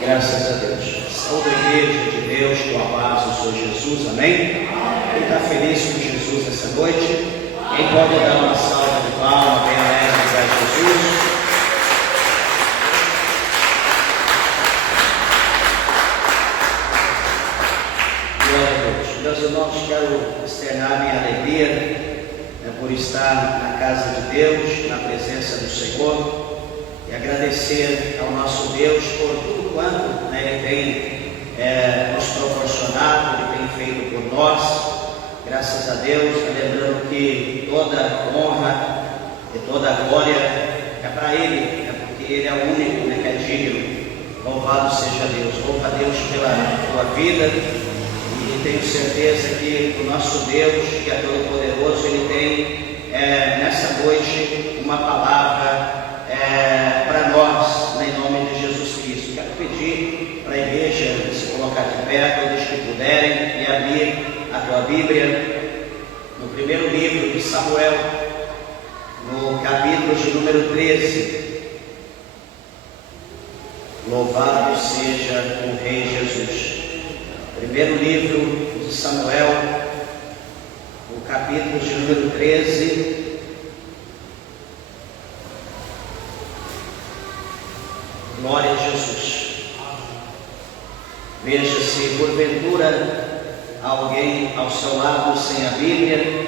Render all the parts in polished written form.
Graças a Deus. Saúde a igreja de Deus, com a paz do Senhor Jesus, amém? Quem está feliz com Jesus essa noite? Quem pode dar uma salva de palmas bem alegre para Jesus? Glória a Deus. Meus irmãos, quero externar minha alegria por estar na casa de Deus, na presença do Senhor, e agradecer ao nosso Deus por tudo quanto Ele tem nos proporcionado, Ele tem feito por nós. Graças a Deus, lembrando que toda honra e toda glória é para Ele, porque Ele é o único que é digno. Louvado seja Deus. Louva a Deus pela tua vida, e tenho certeza que o nosso Deus, que é todo-poderoso, Ele tem nessa noite uma palavra para nós, em nome de Jesus Cristo. Quero pedir para a igreja se colocar de pé, todos que puderem, e abrir a tua Bíblia no primeiro livro de Samuel, no capítulo de número 13. Louvado seja o Rei Jesus. Primeiro livro de Samuel, o capítulo de número 13. Glória a Jesus. Veja se porventura alguém ao seu lado sem a Bíblia,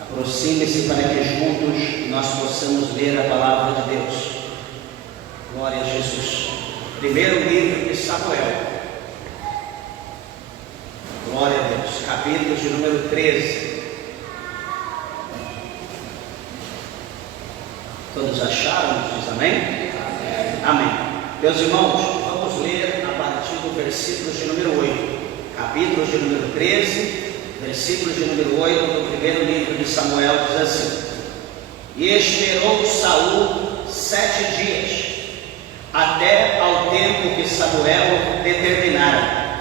aproxime-se para que juntos nós possamos ler a palavra de Deus. Glória a Jesus. Primeiro livro de Samuel. Glória a Deus. Capítulo de número 13. Todos acharam? Diz amém? Amém. Meus irmãos, vamos ler a partir do versículo de número 8. Capítulo de número 13, versículo de número 8 do primeiro livro de Samuel, diz assim: E esperou Saul 7 dias, até ao tempo que Samuel determinara.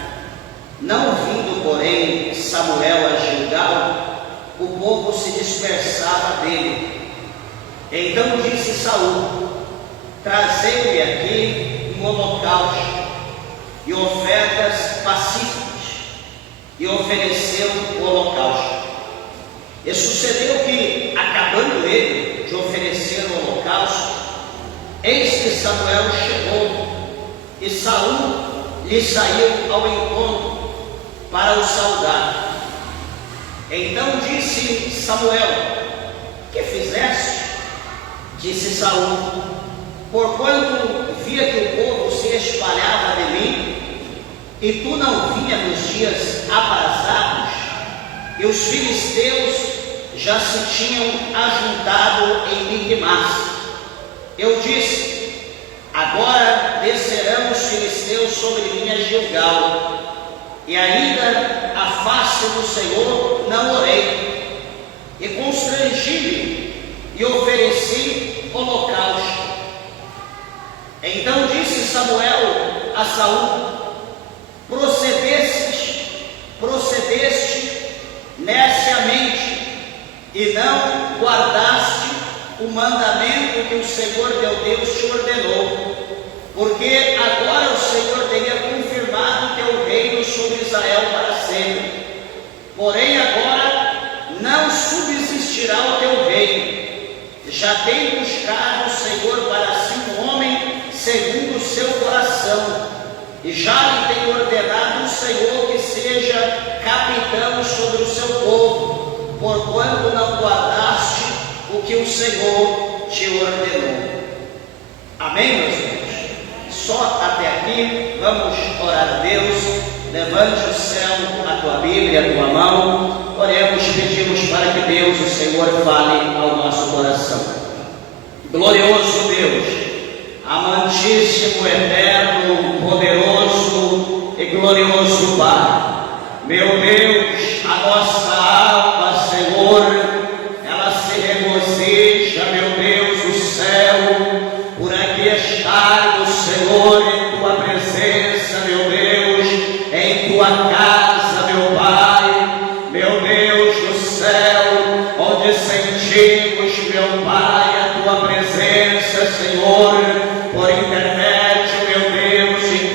Não vindo, porém, Samuel a Gilgal, o povo se dispersava dele. Então disse Saul: Trazei-me aqui um holocausto e ofertas pacíficas. E ofereceu o holocausto. E sucedeu que, acabando ele de oferecer o holocausto, eis que Samuel chegou, e Saul lhe saiu ao encontro para o saudar. Então disse Samuel: Que fizeste? Disse Saul: Porquanto via que o povo se espalhava de mim, e tu não vinha nos dias aprazados, e os filisteus já se tinham ajuntado em Micmas. Eu disse: Agora descerão os filisteus sobre mim a Gilgal, e ainda a face do Senhor não orei, e constrangi-me e ofereci holocausto. Então disse Samuel a Saul: Procedeste neciamente, e não guardaste o mandamento que o Senhor teu Deus te ordenou, porque agora o Senhor teria confirmado teu reino sobre Israel para sempre. Porém agora não subsistirá o teu reino. Já tem buscado o Senhor para si um homem segundo o seu coração, e já lhe tem ordenado o Senhor que seja capitão sobre o seu povo, porquanto não guardaste o que o Senhor te ordenou. Amém, meus irmãos? Só até aqui. Vamos orar a Deus. Levante o céu, a tua Bíblia, a tua mão. Oremos, pedimos para que Deus, o Senhor, fale ao nosso coração. Glorioso Deus, amantíssimo, eterno, poderoso e glorioso Pai, meu Deus, a nossa alma, Senhor, ela se regozija, meu Deus, do céu, por aqui estarmos, Senhor, em tua presença, meu Deus, em tua casa, meu Pai, meu Deus do céu, onde sentimos, meu Pai, a tua presença, Senhor, por intermédio, meu Deus, de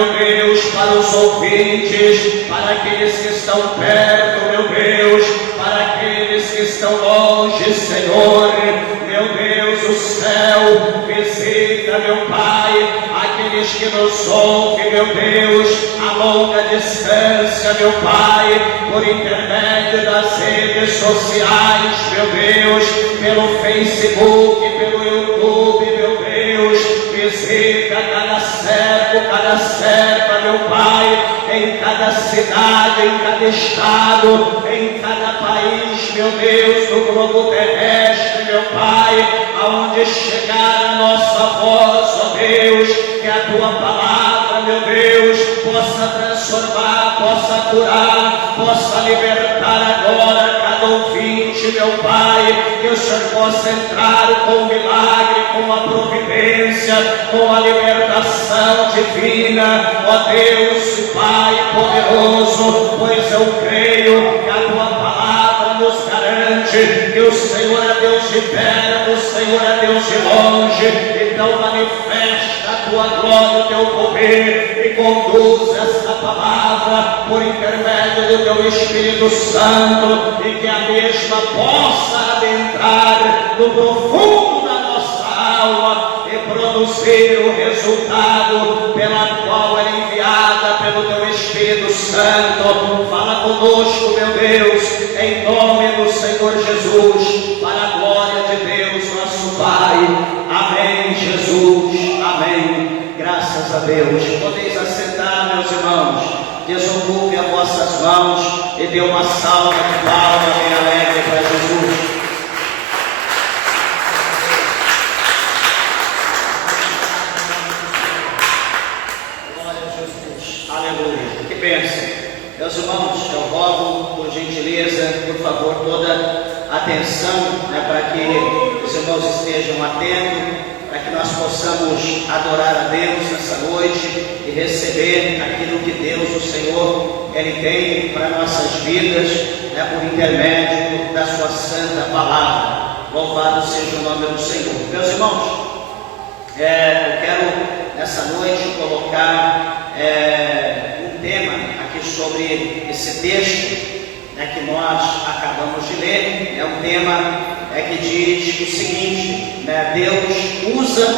meu Deus, para os ouvintes, para aqueles que estão perto, meu Deus, para aqueles que estão longe, Senhor, meu Deus, o céu visita, meu Pai, aqueles que nos ouvem, meu Deus, a longa distância, meu Pai, por intermédio das redes sociais, meu Deus, pelo Facebook, pelo YouTube, meu Deus, visita cada servo, cada serva, meu Pai, em cada cidade, em cada estado, em cada país, meu Deus, no globo terrestre, meu Pai, aonde chegar a nossa voz, ó Deus, que a Tua palavra, meu Deus, possa transformar, possa curar, possa libertar agora cada ouvinte, meu Pai, que o Senhor possa entrar com o milagre, com a providência, com a libertação divina, ó Deus, Pai poderoso, pois eu creio que a Tua palavra nos garante que o Senhor é Deus de perto, o Senhor é Deus de longe. Então manifesta a Tua glória, o Teu poder e conduz esta palavra por intermédio do Teu Espírito Santo, e que a mesma possa adentrar no profundo da nossa alma e produzir o resultado pela qual é enviada pelo Teu Espírito Santo. Fala conosco, meu Deus, em nome do Senhor Jesus, para a glória de Deus, nosso Pai. Amém, Jesus. Amém. Graças a Deus. Podeis assentar, meus irmãos. Desocupe as vossas mãos e dê uma salva de palmas bem alegre para Jesus. Glória a Jesus. Aleluia. Que bênção. Meus irmãos, eu rogo, por gentileza, por favor, toda atenção, para que os irmãos estejam atentos, para que nós possamos adorar a Deus nessa noite e receber aquilo que Deus, o Senhor, Ele tem para nossas vidas, por intermédio da Sua Santa Palavra. Louvado seja o nome do Senhor. Meus irmãos, eu quero nessa noite colocar um tema aqui sobre esse texto que nós acabamos de ler. É um tema que diz o seguinte, Deus usa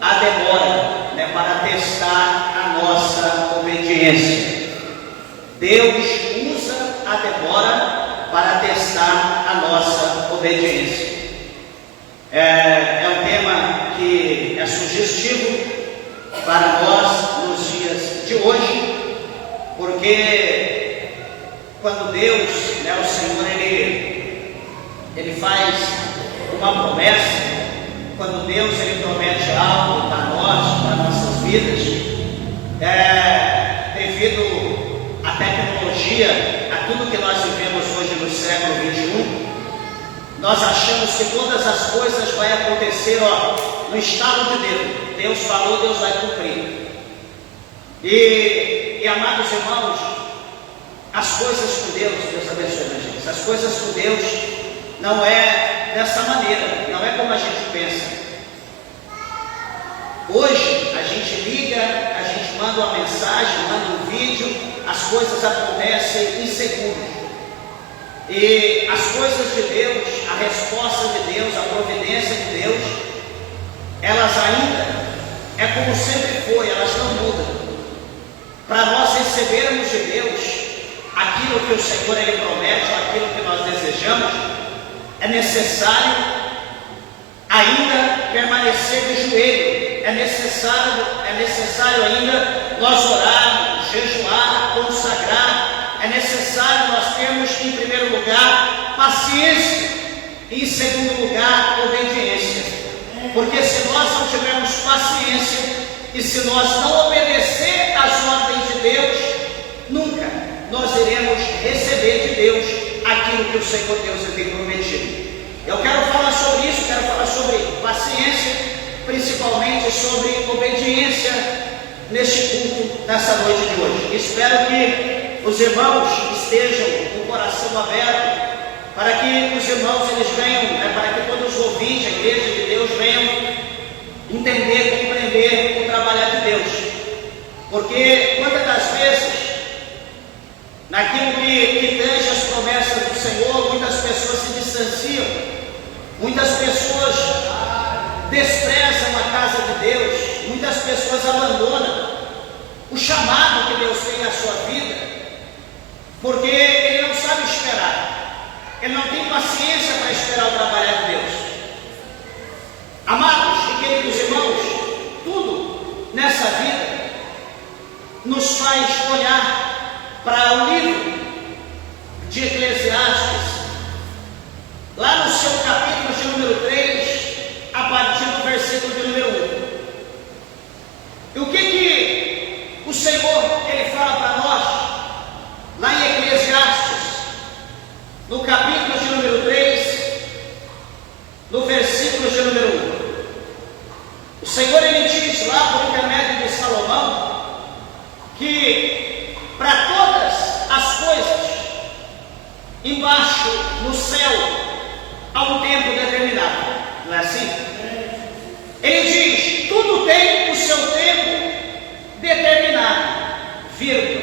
a demora para testar a nossa obediência. Deus usa a demora para testar a nossa obediência. É um tema que é sugestivo para nós nos dias de hoje, porque quando Deus, o Senhor, Ele faz uma promessa, quando Deus Ele promete algo para nós, para nossas vidas, devido à tecnologia, a tudo que nós vivemos hoje no século 21, nós achamos que todas as coisas vão acontecer no estalo de Deus. Deus falou, Deus vai cumprir. E amados irmãos, as coisas com Deus, Deus abençoe a gente, as coisas com Deus não é dessa maneira, não é como a gente pensa. Hoje a gente liga, a gente manda uma mensagem, manda um vídeo, as coisas acontecem em segundos. E as coisas de Deus, a resposta de Deus, a providência de Deus, elas ainda é como sempre foi, elas não mudam. Para nós recebermos de Deus aquilo que o Senhor Ele promete, aquilo que nós desejamos, é necessário ainda permanecer de joelho, é necessário ainda nós orarmos, jejuar, consagrar, é necessário nós termos em primeiro lugar paciência e em segundo lugar obediência, porque se nós não tivermos paciência e se nós não obedecer às ordens de Deus, nunca nós iremos receber de Deus aquilo que o Senhor Deus tem prometido. Eu quero falar sobre isso, quero falar sobre paciência, principalmente sobre obediência neste culto, nessa noite de hoje. Espero que os irmãos estejam com o coração aberto, para que os irmãos eles venham, para que todos os ouvintes, a igreja de Deus, venham entender, compreender o trabalhar de Deus. Porque quantas das vezes, naquilo que tange as promessas do Senhor, muitas pessoas se distanciam, muitas pessoas desprezam a casa de Deus, muitas pessoas abandonam o chamado que Deus tem na sua vida, porque ele não sabe esperar, ele não tem paciência para esperar o trabalho de Deus. Amados e queridos irmãos, tudo nessa vida nos faz olhar para o livro de Eclesiastes, lá no seu capítulo de número 3, a partir do versículo de número 1. E o que o Senhor ele fala para nós, lá em Eclesiastes, no capítulo de número 3, no versículo de número 1. O Senhor ele diz lá por intermédio de Salomão, que para todas as coisas embaixo no céu há um tempo determinado, não é assim? Ele diz: tudo tem o seu tempo determinado, vírgula,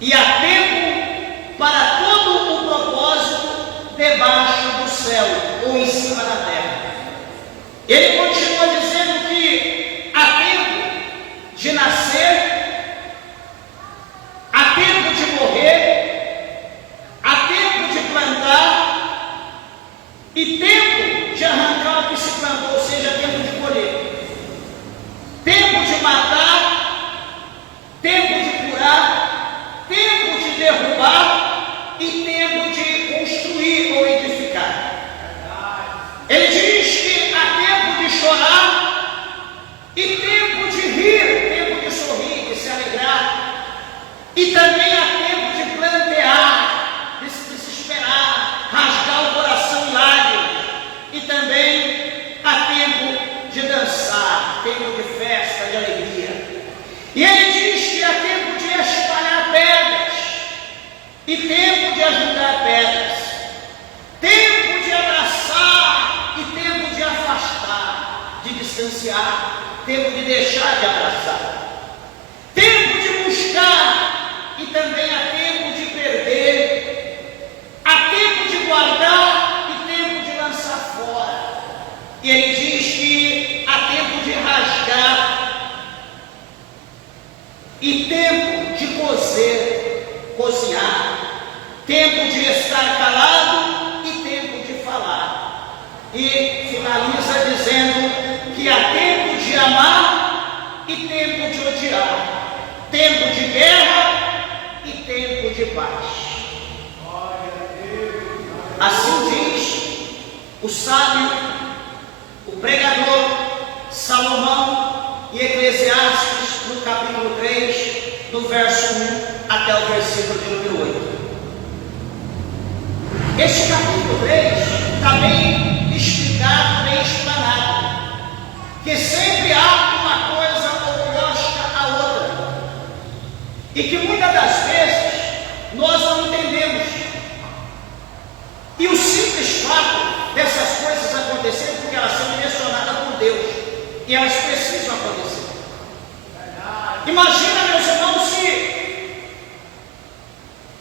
e há tempo para todo o propósito debaixo do céu ou em cima da terra. Ele continua dizendo que há tempo de nascer, há tempo de morrer, há tempo de plantar e tempo de arrancar o que se plantou, ou seja, tempo de colher, tempo de matar, tempo de curar, tempo de derrubar e tempo de construir ou edificar. Ele diz que há tempo de chorar e tempo de rir, tempo de sorrir, de se alegrar, e também há tempo de plantear, de se desesperar, rasgar o coração em lágrimas, e também há tempo de dançar, tempo de festa, de alegria. E ele diz que há tempo de espalhar pedras e tempo de ajuntar pedras, tempo de abraçar e tempo de afastar, de distanciar, tempo de deixar de abraçar, tempo de buscar e também há tempo de perder, há tempo de guardar e tempo de lançar fora. E ele diz que há tempo de rasgar e tempo de cozinhar, tempo de estar calado e tempo de falar. E finaliza dizendo que há tempo de amar e tempo de odiar, tempo de guerra e tempo de paz. Assim diz o sábio, o pregador Salomão, em Eclesiastes, no capítulo 3, do verso 1 até o versículo de número 8. Este capítulo 3 está bem explicado, bem explanado, que sempre há uma coisa oposta à outra, e que muitas das vezes nós não entendemos. E o simples fato dessas coisas acontecerem, porque elas são direcionadas por Deus, e elas precisam acontecer. Imagina, meus irmãos, se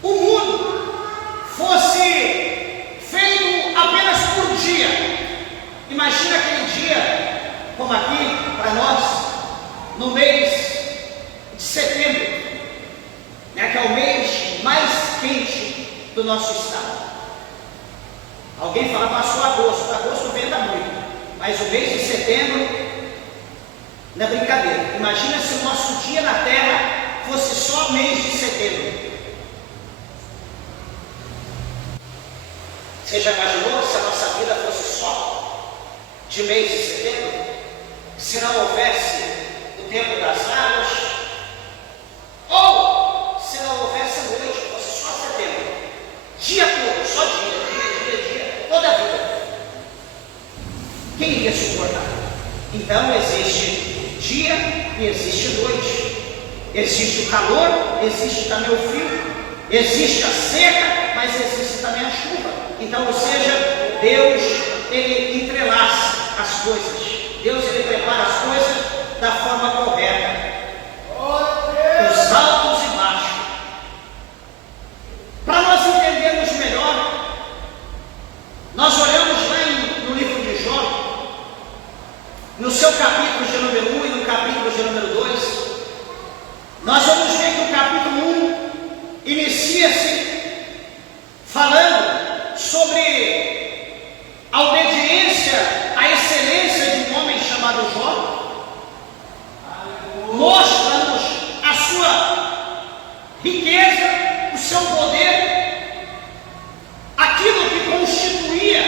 o mundo fosse feito apenas por dia. Imagina aquele dia, como aqui, para nós, no mês de setembro, né, que é o mês mais quente do nosso estado. Alguém fala, passou agosto, agosto venta muito, mas o mês de setembro não é brincadeira. Imagina se o nosso dia na terra fosse só mês de setembro. Você já imaginou se a nossa vida fosse só de mês de setembro? Se não houvesse o tempo das águas, ou se não houvesse a noite, fosse só setembro, dia todo, só dia, toda a vida. Quem iria suportar? Então existe dia e existe noite, existe o calor, existe também o frio, existe a seca, mas existe também a chuva. Então, ou seja, Deus ele entrelaça as coisas, Deus ele prepara as coisas da forma correta. seu poder, aquilo que constituía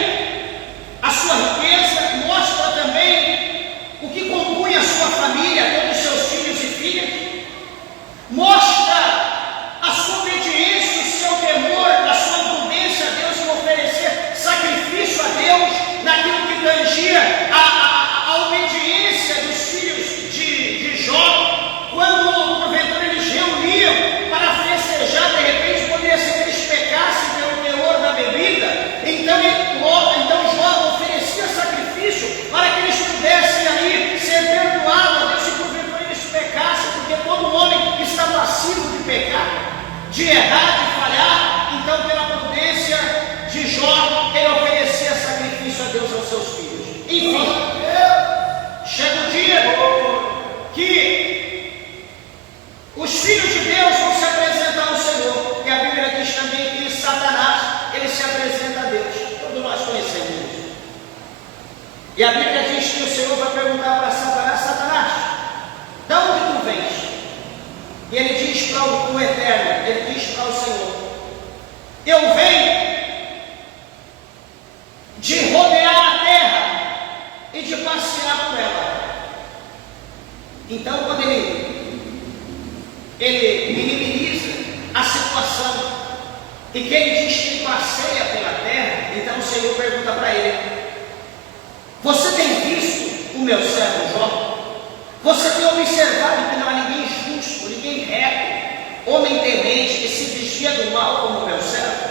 a sua riqueza, mostra também o que compunha a sua família, todos os seus filhos e filhas, mostra a sua obediência, o seu temor, a sua prudência a Deus em oferecer sacrifício a Deus, naquilo que tangia a obediência dos filhos de Jó, quando porventura eles reuniam para festejar, de repente poderia ser que eles pecassem pelo teor da bebida, então Jó oferecia sacrifício para que eles pudessem ali ser perdoados a Deus se porventura eles pecassem, porque todo homem está passivo de pecar, de errar, de falhar. Então, pela prudência de Jó, ele oferecia sacrifício a Deus aos seus filhos. Enfim, chega o dia que os filhos de Deus vão se apresentar ao Senhor, e a Bíblia diz também que Satanás, ele se apresenta a Deus. Todos nós conhecemos isso. E a Bíblia diz que o Senhor vai perguntar para Satanás: Satanás, de onde tu vens? E ele diz para o Eterno, ele diz para o Senhor: eu venho de rodear a terra e de passear por ela. Então, quando ele minimiza a situação e que ele diz que ele passeia pela terra, então o Senhor pergunta para ele: você tem visto o meu servo Jó? Você tem observado que não há ninguém justo, ninguém reto, homem temente, que se desvia do mal como o meu servo?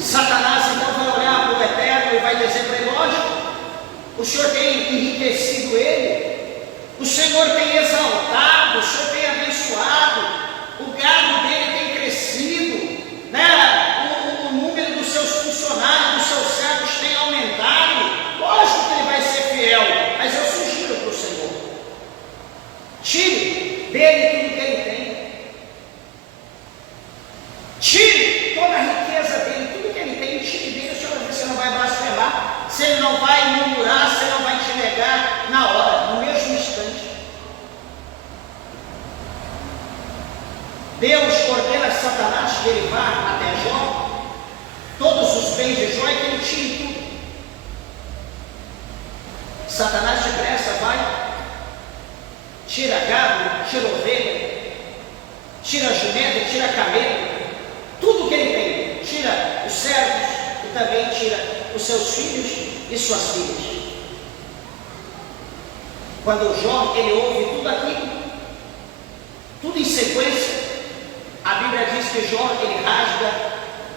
Satanás então vai olhar para o Eterno e vai dizer para ele: lógico, o Senhor tem enriquecido ele, o Senhor tem exaltado, o Senhor tem abençoado, o gado dele tem crescido, né? O número dos seus funcionários, dos seus servos tem aumentado. Lógico que ele vai ser fiel, mas eu sugiro para o Senhor: tire dele tudo que ele tem, tire toda a riqueza dele, tudo que ele tem, tire dele. O Senhor vai ver se ele não vai blasfemar, se ele não vai murmurar, se ele não vai te negar na hora, no mesmo instante. Deus ordena a Satanás que ele vá até Jó, todos os bens de Jó, e que ele tire tudo. Satanás depressa vai, tira gado, tira ovelha, tira jumento, tira camelo, tudo que ele tem, tira os servos e também tira os seus filhos e suas filhas. Quando Jó ele ouve tudo aquilo, tudo em sequência, a Bíblia diz que Jó ele rasga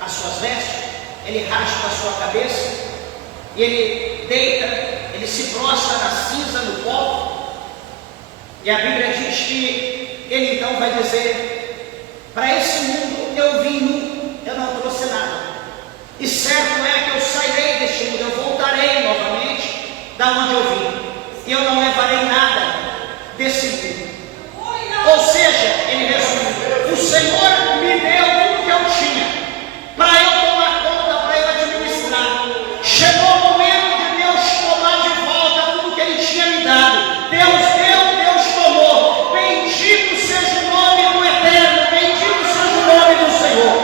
as suas vestes, ele rasga a sua cabeça, e ele deita, ele se prostra na cinza, no pó, e a Bíblia diz que ele então vai dizer: para esse mundo eu vim nu, eu não trouxe nada, e certo é que eu sairei deste mundo, eu voltarei novamente da onde eu vim, e eu não levarei nada desse mundo. Ou seja, ele resume: o Senhor me deu tudo que eu tinha, para eu tomar conta, para eu administrar. Chegou o momento de Deus tomar de volta tudo que ele tinha me dado. Deus deu, Deus tomou. Bendito seja o nome do Eterno, bendito seja o nome do Senhor.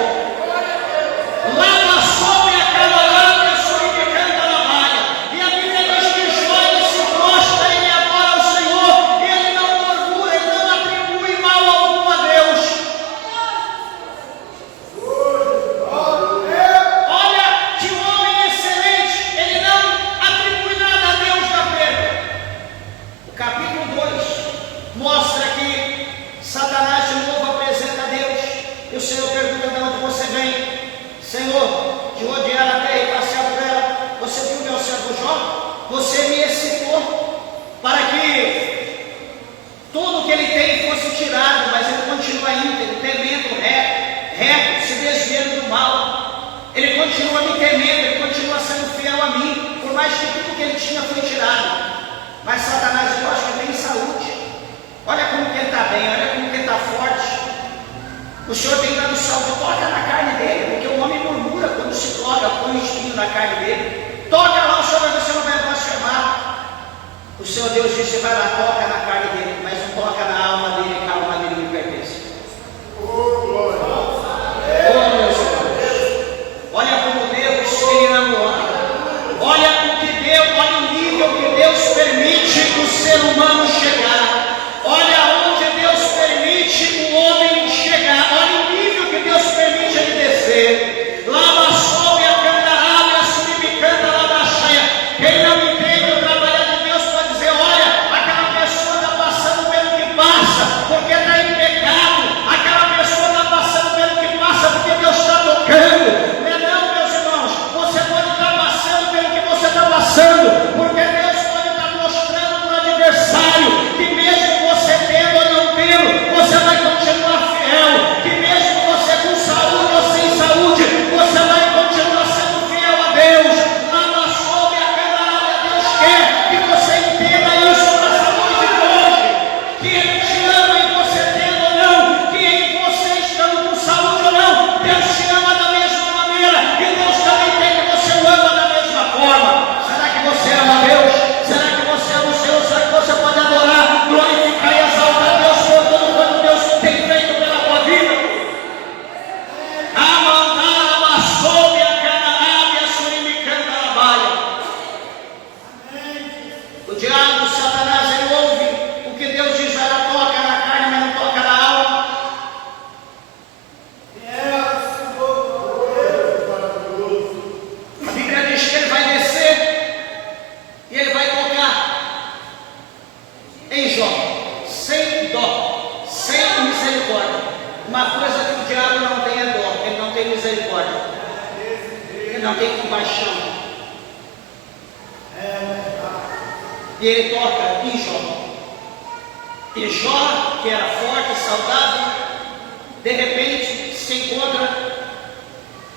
Lá passou e aquela lá, pessoa que canta na malha. E a Bíblia diz que Jó ele se prostra, ele adora ao Senhor, ele não murmura, ele não atribui mal algum a Deus. Olha que homem excelente, ele não atribui nada a Deus da perda. O capítulo 2 mostra que Satanás de novo apresenta a Deus, e o Senhor pergunta: de onde você vem? Senhor, de rodear a terra e passear por ela. Você viu meu servo Jó? Você me excitou para que tudo que ele tem fosse tirado, mas ele continua íntegro, temendo, reto, se desviando do mal. Ele continua me temendo, ele continua sendo fiel a mim, por mais que tudo que ele tinha foi tirado. Mas Satanás, eu acho que tem saúde. Olha como que ele está bem, olha como que ele está forte. O Senhor tem dado saúde, toca na carne dele, porque o homem murmura quando se toca, põe o espinho na carne dele. Toca lá, o Senhor vai ver se não vai blasfemar. O Senhor Deus disse: vai lá, toca na carne dele, mas não toca na alma dele, que a alma dele me pertence. permite o ser humano chegar. Olha aonde Deus permite o homem chegar. Olha o nível que Deus permite ele descer. Lava sobe a cantaralha, suribicanta, lava cheia. Quem não entende o trabalho de Deus pode dizer: olha, aquela pessoa está passando pelo que passa, porque está em pecado. Aquela pessoa está passando pelo que passa, porque Deus está tocando. Não é não, meus irmãos. Você pode estar passando pelo que você está passando, porque Deus pode estar mostrando para o adversário que mesmo você tendo ou não tendo, você vai continuar fiel. Que mesmo você com saúde ou sem saúde, você vai continuar sendo fiel a Deus. Lava sobre a cantaralha. Deus quer que você entenda isso nessa noite de hoje. Que Ele te ama e você tendo ou não, que em você estando com saúde ou não, Deus te ama da mesma maneira. E Deus também tem que você o ama da mesma forma. Será que você ama Deus? Será que você ama o Senhor? Será que você pode adorar, glorificar e exaltar Deus por tudo quanto Deus tem feito pela tua vida? Amandara soube a canarabia, surimicanta a baia. O diabo, Satanás, ele ouve o que Deus diz: ela toca na carne, mas não toca na alma. A Bíblia diz que ele vai descer e ele vai tocar em Jó, sem dó, sem misericórdia. Uma coisa que o diabo não tem é dó, ele não tem misericórdia, ele não tem compaixão. E ele toca em Jó. E Jó, que era forte, saudável, de repente se encontra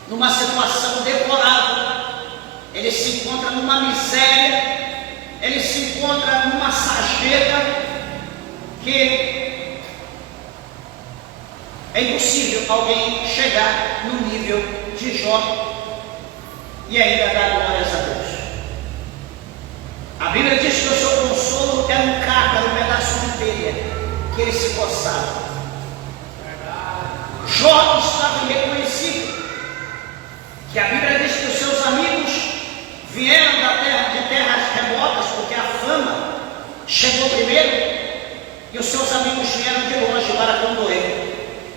numa situação deplorável. Ele se encontra numa miséria, ele se encontra numa sarjeta que é impossível alguém chegar no nível de Jó e ainda dar glórias a Deus. A Bíblia diz que o seu consolo era um cántaro, um pedaço de telha, que ele se coçava. Jó estava irreconhecível, que a Bíblia diz que os seus amigos vieram de terras remotas, porque a fama chegou primeiro, e os seus amigos vieram de longe para condoer.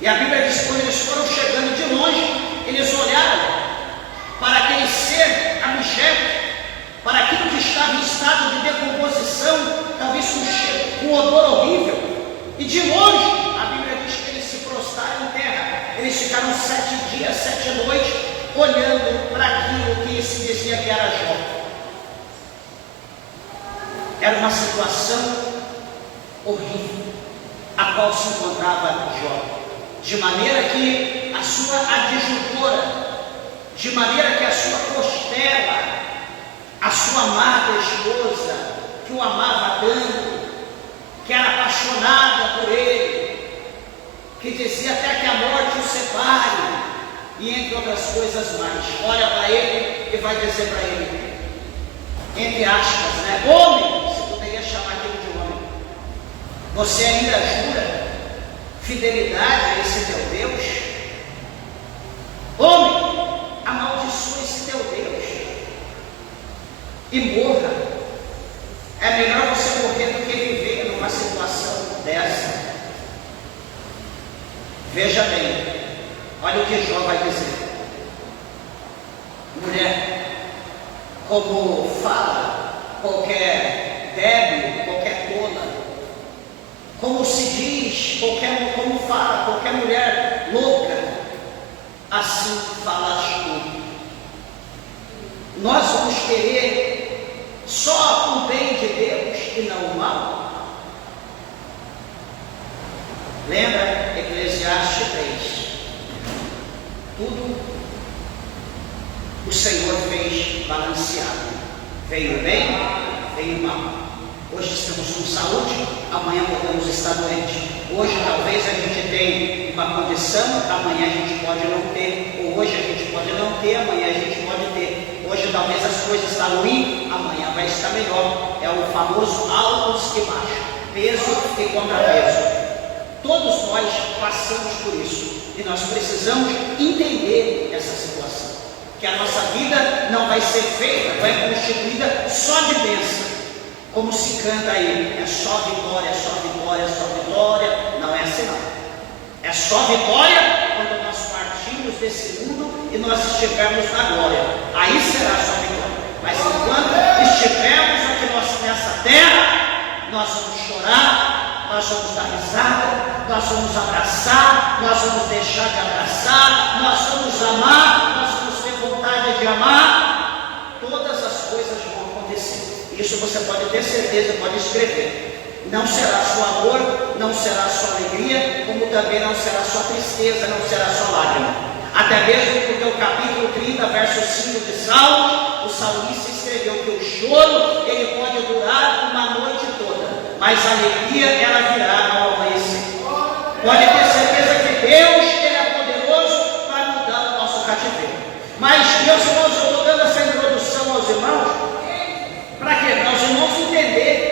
E a Bíblia diz que quando eles foram chegando de longe, eles olharam para aquele ser abjeto, para aquilo que estava em estado de decomposição, talvez com cheiro, com odor horrível. E de longe, a Bíblia diz que eles se prostraram em terra. Eles ficaram 7 dias, 7 noites, olhando para aquilo que se dizia que era Jó. Era uma situação horrível, a qual se encontrava Jó. De maneira que a sua adjuntora, de maneira que a sua costela, a sua amada esposa, que o amava tanto, que era apaixonada por ele, que dizia até que a morte o separe, e entre outras coisas mais, olha para ele e vai dizer para ele, entre aspas, né? Homem, você poderia chamar aquilo de homem, você ainda jura fidelidade a esse teu Deus? Homem, amaldiçoa esse teu Deus e morra. É melhor você morrer do que viver numa situação dessa. Veja bem, olha o que Jó vai dizer. Mulher, como fala qualquer débil, qualquer tola, como se diz, como fala qualquer mulher louca, assim falas tu. Nós vamos querer só o bem de Deus e não o mal? Lembra Eclesiastes 3? Tudo o Senhor fez balanceado. Veio o bem, veio o mal. Hoje estamos com saúde, amanhã podemos estar doentes. Hoje talvez a gente tenha uma condição, amanhã a gente pode não ter. Ou hoje a gente pode não ter, amanhã a gente pode ter. Hoje talvez as coisas estão ruins, amanhã vai estar melhor. É o famoso altos e baixos, peso e contrapeso. Todos nós passamos por isso. E nós precisamos entender essa situação. Que a nossa vida não vai ser feita, vai ser constituída só de bênção. como se canta aí, é só vitória, é só vitória, é só vitória. Não é assim não. É só vitória quando nós partimos desse mundo e nós estivermos na glória. Aí será só vitória. Mas enquanto estivermos aqui nessa terra, nós vamos chorar, nós vamos dar risada, nós vamos abraçar, nós vamos deixar de abraçar, nós vamos amar, nós vamos ter vontade de amar. Todas as coisas vão acontecer. Isso você pode ter certeza, pode escrever. Não será só amor, não será só alegria, como também não será só tristeza, não será só lágrima. Até mesmo porque o capítulo 30, verso 5 de Salmo, o salmista escreveu que o choro, ele pode durar uma noite toda, mas a alegria, ela virá ao amanhecer. Pode ter certeza que Deus, ele é poderoso para mudar o nosso cativeiro. Mas, meus irmãos, eu estou dando essa introdução aos irmãos, para quê? Para os irmãos entenderem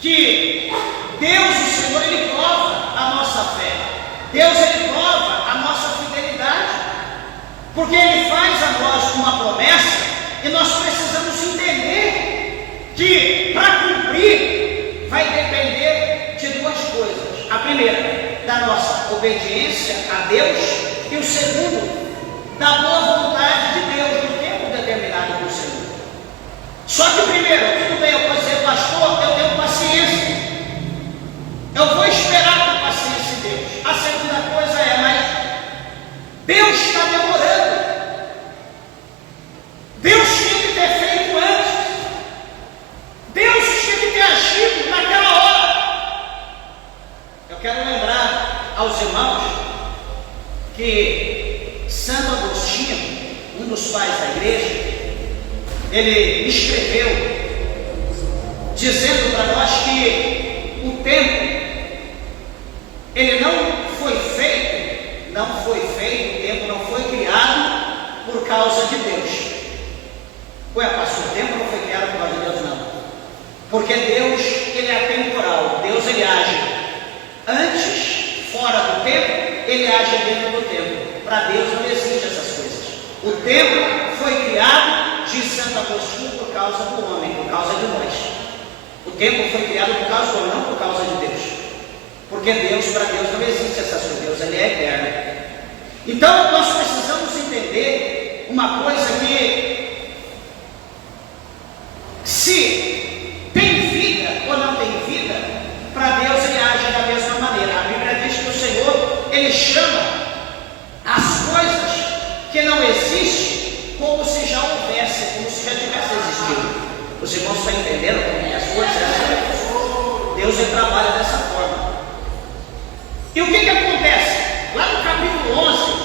que Deus, o Senhor, ele prova a nossa fé. Deus, ele prova a nossa fidelidade, porque ele faz a nós uma promessa e nós precisamos entender que para cumprir vai depender de duas coisas. A primeira, da nossa obediência a Deus, e o segundo, da boa vontade de Deus no tempo determinado do Senhor. Só que primeiro, tudo bem, eu posso dizer, pastor, eu tenho paciência, eu vou esperar com paciência em Deus. A segunda coisa é, mas Deus está demorando. Deus tinha que ter feito antes. Deus tinha que ter agido naquela hora. Eu quero lembrar aos irmãos que Santo Agostinho, um dos pais da igreja, ele escreveu dizendo para nós que o tempo, ele não foi feito, o tempo não foi criado por causa de Deus. Ué, pastor, o tempo não foi criado por causa de Deus? Não. Porque Deus, ele é atemporal. Deus, ele age antes, fora do tempo, ele age dentro do tempo. Para Deus não existe essas coisas. O tempo foi criado, diz Santo Agostinho, por causa do homem, por causa de nós. O tempo foi criado por causa do homem, não por causa de Deus. Porque Deus, para Deus não existe essas coisas. Deus, ele é eterno. Então nós precisamos entender uma coisa, que se tem vida ou não tem vida, para Deus ele age da mesma maneira. A Bíblia diz que o Senhor, ele chama as coisas que não existem como se já houvesse, como se já tivesse existido. Os irmãos estão entendendo como é as coisas? Deus ele trabalha dessa forma. E o que acontece? Lá no capítulo 11,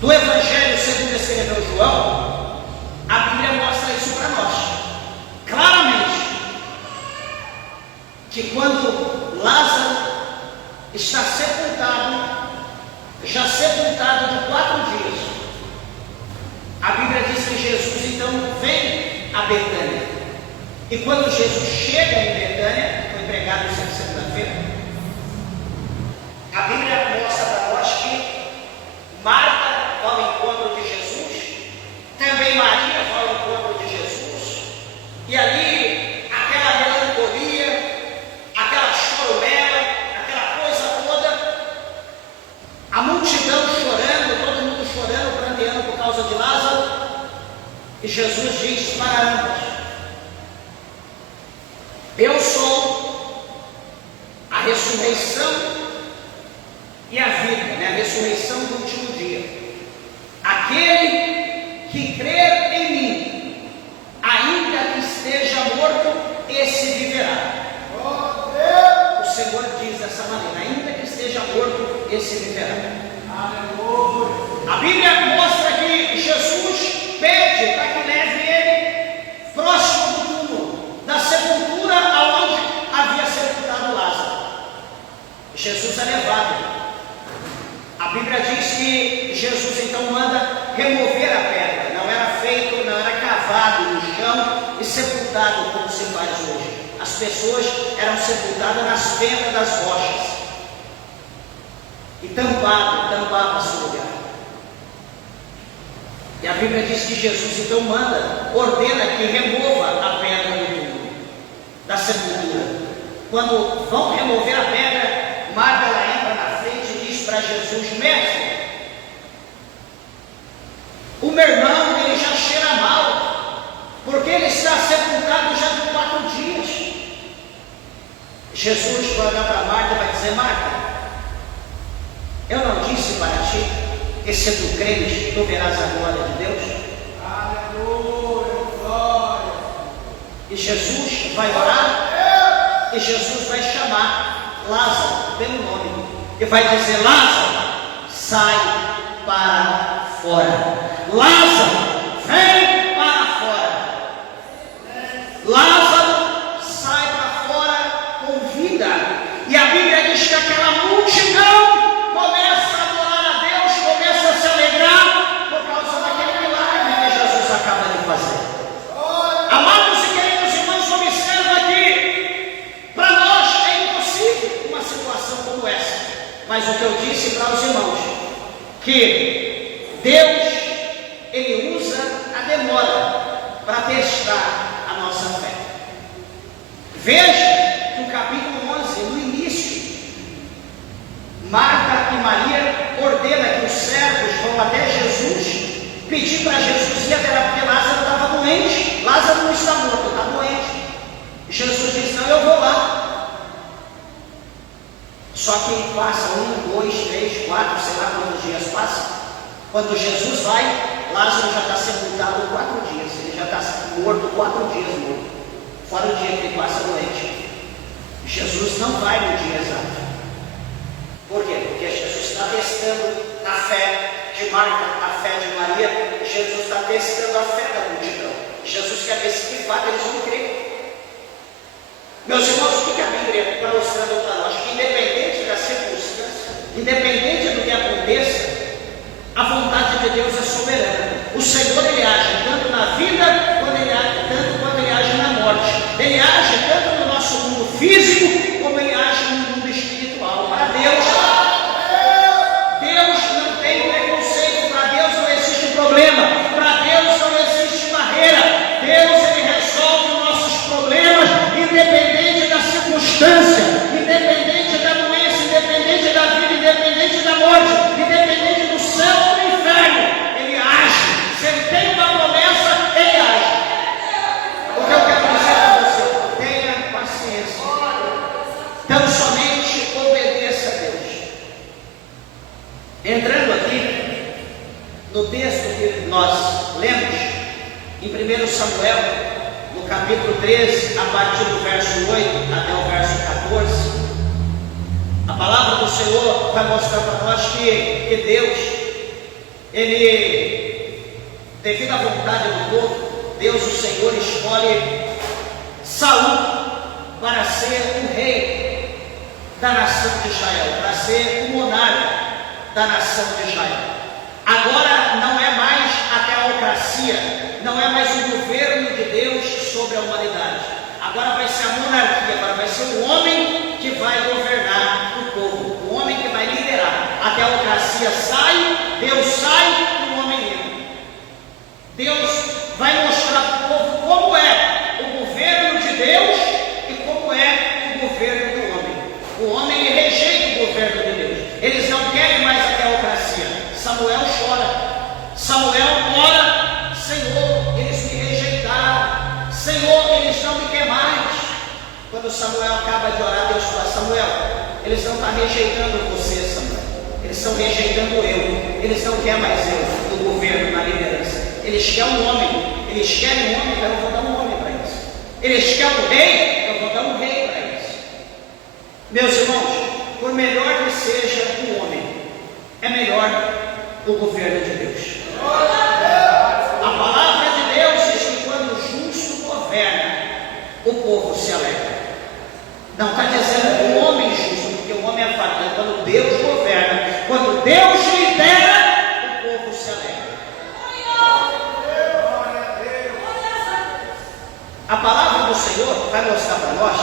do Evangelho segundo escreveu João, a Bíblia mostra isso para nós, claramente, que quando Lázaro está sepultado, já sepultado de 4 dias, a Bíblia diz que Jesus então vem a Betânia. E quando Jesus chega em Betânia, foi pregado isso na segunda-feira, a Bíblia mostra para nós que Marta vai ao encontro de Jesus, também Maria vai ao encontro de Jesus, e ali aquela melancolia, aquela choromela, aquela coisa toda, a multidão chorando, todo mundo chorando, pranteando por causa de Lázaro, e Jesus diz para ambas: eu sou a ressurreição e a vida, né? A ressurreição do último dia. Aquele que crer em mim, ainda que esteja morto, esse viverá. O Senhor diz dessa maneira: ainda que esteja morto, esse viverá. A Bíblia mostra que Jesus pede para que leve ele próximo do túmulo, da sepultura aonde havia sepultado Lázaro. Jesus é levado. A Bíblia diz que Jesus então manda remover a pedra. Não era feito, não era cavado no chão e sepultado como se faz hoje. As pessoas eram sepultadas nas pedras das rochas e tampava-se o lugar. E a Bíblia diz que Jesus então ordena que remova a pedra do túmulo, da sepultura. Quando vão remover a pedra, Marta ela entra na frente e diz para Jesus: mestre, o meu irmão ele já cheira mal, porque ele está sepultado já por 4 dias. Jesus vai olhar para Marta e vai dizer: Marta, eu não disse para ti que se tu creres, tu verás a glória de Deus? Aleluia, glória. E Jesus vai orar, e Jesus vai chamar Lázaro pelo nome, e vai dizer: Lázaro, sai para fora. Lázaro, vem para fora. Lázaro sai para fora com vida. E a Bíblia diz que aquela multidão começa a adorar a Deus, começa a se alegrar por causa daquele milagre que Jesus acaba de fazer. Amados e queridos irmãos, observa aqui, para nós é impossível uma situação como essa, mas o que eu disse para os irmãos, que Deus ele usa a demora para testar a nossa fé. Veja que o capítulo 11, no início, Marta e Maria ordena que os servos vão até Jesus, pedir para Jesus ir até lá, porque Lázaro estava doente. Lázaro não está morto, está doente. Jesus diz: não, eu vou lá. Só que passa 1, 2, 3, 4, sei lá quantos dias passam. Quando Jesus vai, Lázaro já está sepultado 4 dias, ele já está morto 4 dias morto, fora o dia que ele passa doente. Jesus não vai no dia exato. Por quê? Porque Jesus está testando a fé de Marta, a fé de Maria. Jesus está testando a fé da multidão. Jesus quer ver se de fato eles vão crer. Meus irmãos, o que a Bíblia está mostrando para nós? Que independente da circunstância, independente do que aconteça, a vontade de Deus é soberana. O Senhor ele age tanto na vida tanto quanto ele age na morte. Ele age tanto no nosso mundo físico como ele age no mundo espiritual. Para Deus não tem preconceito. Para Deus não existe problema. Para Deus não existe barreira. Deus ele resolve os nossos problemas, independente da circunstância, independente da doença, independente da vida, independente da morte, independente do céu ou do inferno. Ele age. Se ele tem uma promessa, ele age. O que eu quero dizer para você: tenha paciência. Então somente obedeça a Deus. Entrando aqui no texto que nós lemos, em 1 Samuel, no capítulo 13, a partir do verso 8 até o verso 14, a palavra do Senhor vai mostrar para nós que Deus, ele, devido à vontade do povo, Deus, o Senhor, escolhe Saul para ser o rei da nação de Israel, para ser o monarca da nação de Israel. Agora não é mais a teocracia, não é mais o governo de Deus sobre a humanidade. Agora vai ser a monarquia, agora vai ser o homem que vai governar o povo, o homem que vai liderar. A teocracia sai, Deus sai e o homem entra. Deus vai mostrar para o povo como é o governo de Deus e como é o governo do homem. O homem ele rejeita o governo de Deus. Eles não querem mais a teocracia. Samuel chora. Samuel ora: Senhor, eles me rejeitaram. Senhor, eles não me querem mais. Quando Samuel acaba de orar, Deus fala: Samuel, eles não estão rejeitando você, Samuel. Eles estão rejeitando eu. Eles não querem mais eu no governo, na liderança. Eles querem um homem. Eles querem um homem, então eu vou dar um homem para eles. Eles querem um rei, eu vou dar um rei para eles. Meus irmãos, por melhor que seja o homem, é melhor o governo de Deus. A palavra de Deus diz que quando o justo governa, o povo se alegra. Não está dizendo o homem justo, porque o homem é fato. Quando Deus governa, quando Deus lidera, o povo se alegra. A palavra do Senhor vai mostrar para nós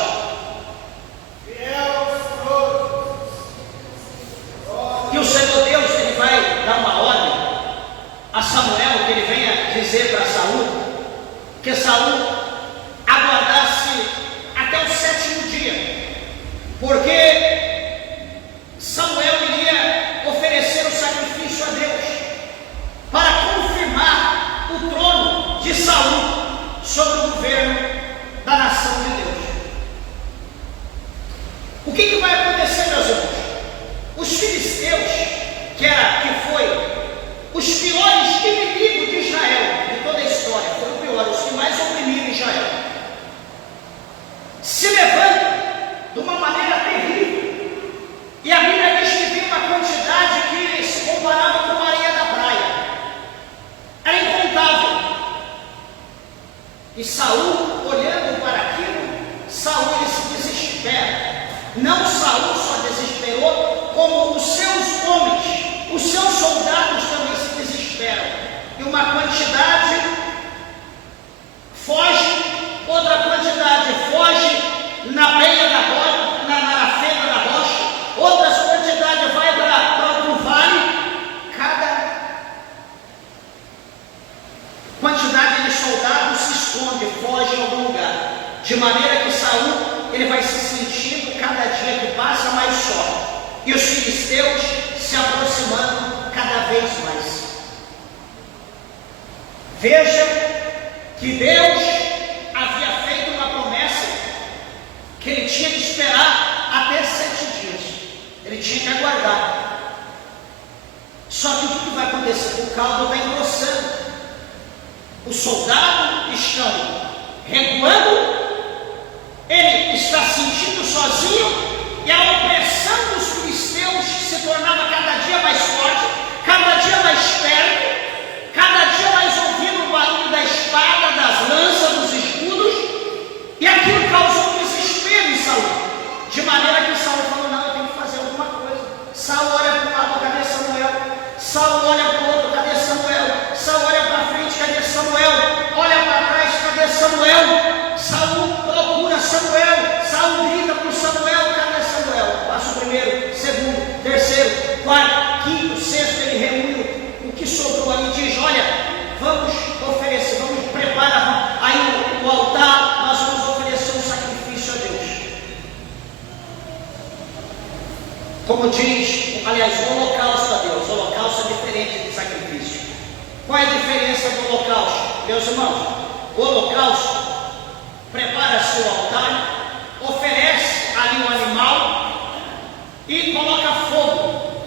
que o Senhor Deus ele vai dar uma ordem a Samuel, que ele vem que Saul aguardasse até o 7º dia, porque Samuel iria oferecer o sacrifício a Deus para confirmar o trono de Saul sobre o governo da nação de Deus. O que vai acontecer, meus irmãos? Os filisteus, que foi os piores inimigos de Israel, de toda a história, foram os piores, os que mais oprimiram Israel, se levantam de uma maneira terrível, e a Bíblia diz que tem uma quantidade que se comparava com a areia da praia, era incontável. E Saul, olhando para aquilo, Saul ele se desespera. Não Saul só desesperou, como os seus homens, os seus soldados também se desesperam. E uma quantidade foge, outra quantidade foge na beira da rocha, na fenda da rocha, outras quantidades vai para o vale. Cada quantidade de soldados se esconde, foge em algum lugar, de maneira que Saul ele vai se sentindo cada dia que passa mais só, e os filisteus se aproximando cada vez mais. Veja que Deus havia feito uma promessa que ele tinha que esperar até 7 dias, ele tinha que aguardar. Só que o que vai acontecer? O caldo está engrossando, os soldados estão recuando, ele está sentindo sozinho, e a opressão dos filisteus se tornava cada dia mais forte, cada dia mais perto, cada dia mais ouvindo o barulho da espada, das lanças, dos escudos, e aquilo causou um desespero em Saul, de maneira que Saul falou: não, eu tenho que fazer alguma coisa. Saul olha para um lado, cadê Samuel? Saul olha para o outro, cadê Samuel? Saul olha para frente, cadê Samuel? Olha para trás, cadê Samuel? Saul procura Samuel, Saul grita para o Samuel, cadê Samuel? Passa o primeiro, segundo, terceiro, quarto, quinto, sexto, ele reúne o que sobrou ali, diz: olha, vamos oferecer, vamos preparar aí o altar, nós vamos oferecer um sacrifício a Deus. Como diz, aliás, o holocausto a Deus. O holocausto é diferente de sacrifício. Qual é a diferença do holocausto? Meus irmãos, o holocausto prepara-se o altar, oferece ali um animal e coloca fogo,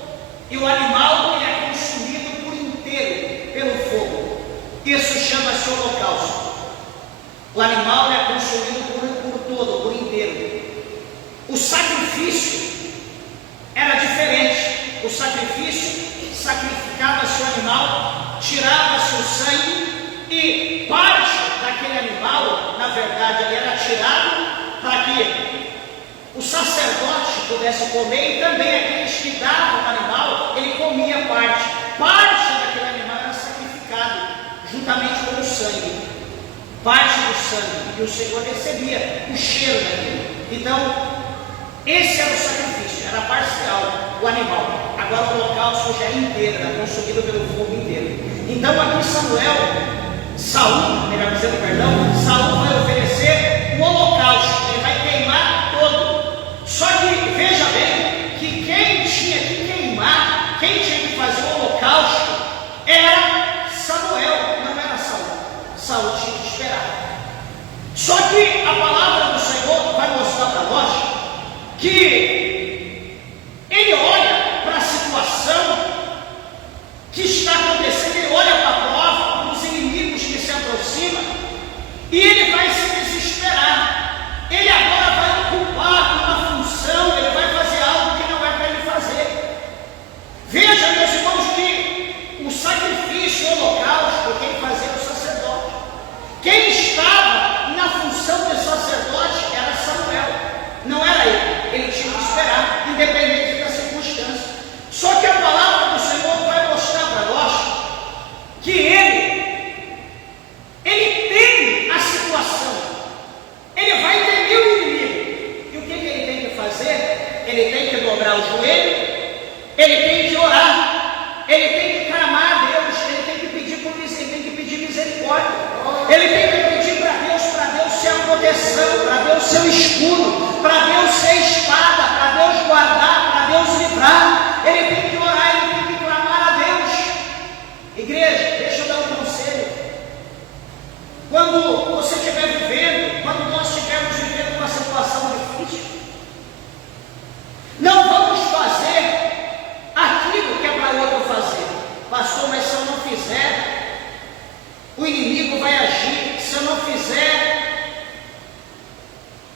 e o animal ele é consumido por inteiro pelo fogo. Isso chama-se holocausto. O animal é consumido por todo, por inteiro. O sacrifício era diferente. O sacrifício, sacrificava-se o animal, tirava-se o sangue, e parte daquele animal, na verdade, ele era tirado para que o sacerdote pudesse comer, e também aqueles que davam o animal, ele comia parte daquele animal era sacrificado, juntamente com o sangue, parte do sangue, e o Senhor recebia o cheiro daquilo. Então, esse era o sacrifício, era parcial, o animal. Agora o holocausto já é inteiro, era consumido pelo fogo inteiro. Então aqui Saul, melhor dizendo, perdão, Saul vai oferecer o holocausto, ele vai queimar todo. Só que veja bem que quem tinha que queimar, quem tinha que fazer o holocausto era Samuel, não era Saul. Saul tinha que esperar. Só que a palavra do Senhor vai mostrar para nós que ele olha para a situação que está acontecendo, ele olha para a prova, os inimigos que se aproximam, e ele vai se desesperar. Ele agora vai ocupar uma função, ele vai fazer algo que não é para ele fazer. Veja, meus irmãos, que o sacrifício, o holocausto, quem fazia era o sacerdote. Quem estava na função de sacerdote era Samuel, não era ele. Ele tinha que esperar, independente da circunstância. Só que a palavra do Senhor vai mostrar para nós que ele teme a situação, ele vai temer o inimigo. E o que ele tem que fazer? Ele tem que dobrar o joelho, ele tem que orar, ele tem que clamar a Deus, ele tem que pedir misericórdia, ele tem que pedir proteção, para Deus ser o escudo, para Deus ser espada, para Deus guardar, para Deus livrar, ele tem que orar, ele tem que clamar a Deus. Igreja, deixa eu dar um conselho. Quando você estiver vivendo, quando nós estivermos vivendo uma situação difícil, não vamos fazer aquilo que é para o outro fazer. Pastor, mas se eu não fizer, o inimigo vai agir. Se eu não fizer,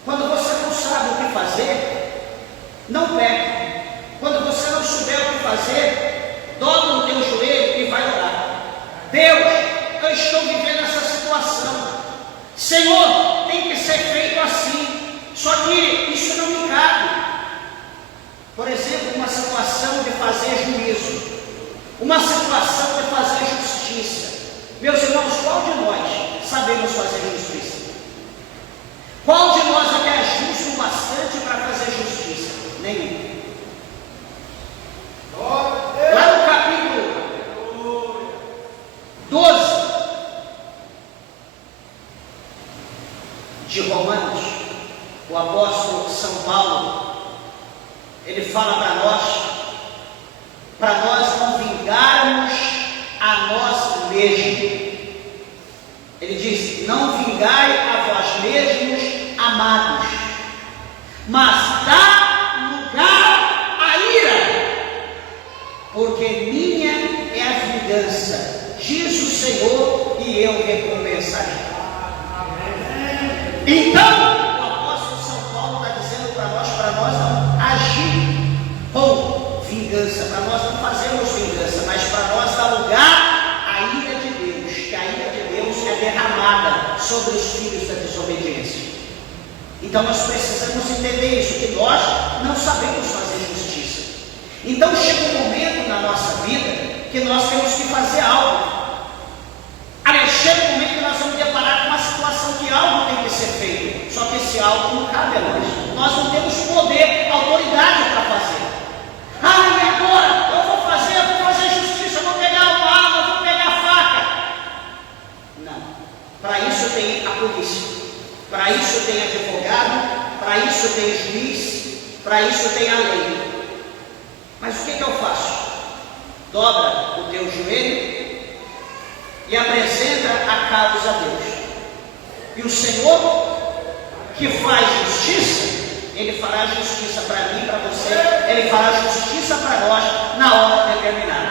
quando você não sabe o que fazer, não pegue. Quando você não souber o que fazer, dobra o teu joelho e vai orar. Deus, eu estou vivendo essa situação. Senhor, tem que ser feito assim. Só que isso não me cabe. Por exemplo, uma situação de fazer juízo, uma situação de fazer justiça. Meus irmãos, qual de nós sabemos fazer justiça? Qual de nós aqui é justo o bastante para fazer justiça? Nenhum. Lá no capítulo 12 de Romanos, o apóstolo São Paulo, ele fala para nós não vingarmos a nós mesmos. Ele diz: não vingai a vós mesmos, amados, mas dá lugar à ira, porque minha é a vingança, diz o Senhor, e eu recompensarei. Então, o apóstolo São Paulo está dizendo para nós não agir com vingança, para nós não fazermos vingança, mas para nós dar lugar à ira de Deus, que a ira de Deus é derramada sobre os filhos da desobediência. Então nós precisamos entender isso, que nós não sabemos fazer justiça. Então chega um momento na nossa vida que nós temos que fazer algo. Aliás, chega um momento que nós vamos deparar com uma situação que algo tem que ser feito, só que esse algo não cabe a nós não temos poder, autoridade para fazer. Ah, e agora? Eu vou fazer justiça, eu vou pegar uma arma, eu vou pegar a faca. Não. Para isso tem a polícia, para isso tem advogado, para isso tem juiz, para isso tem a lei. Mas o que eu faço? Dobra o teu joelho e apresenta a causa a Deus. E o Senhor, que faz justiça, Ele fará justiça para mim, para você, Ele fará justiça para nós na hora determinada.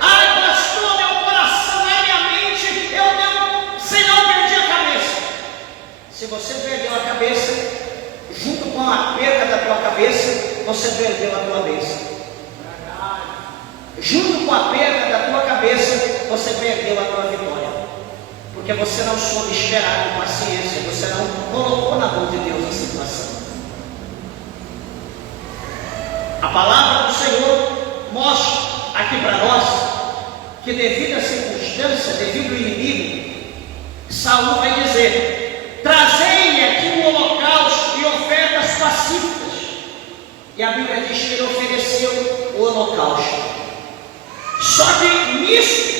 Ai, pastor, meu coração, minha mente, eu não, Senhor, perdi a cabeça. Se você perdeu a cabeça, junto com a perda da tua cabeça, você perdeu a tua bênção. Junto com a perda da tua cabeça, você perdeu a tua vitória. Porque você não soube esperar com paciência, você não colocou na mão de Deus a situação. A palavra do Senhor mostra aqui para nós que devido à circunstância, devido ao inimigo, Saul vai dizer: trazei-me aqui um holocausto e ofertas pacíficas. E a Bíblia diz que ele ofereceu o holocausto. Só que nisso,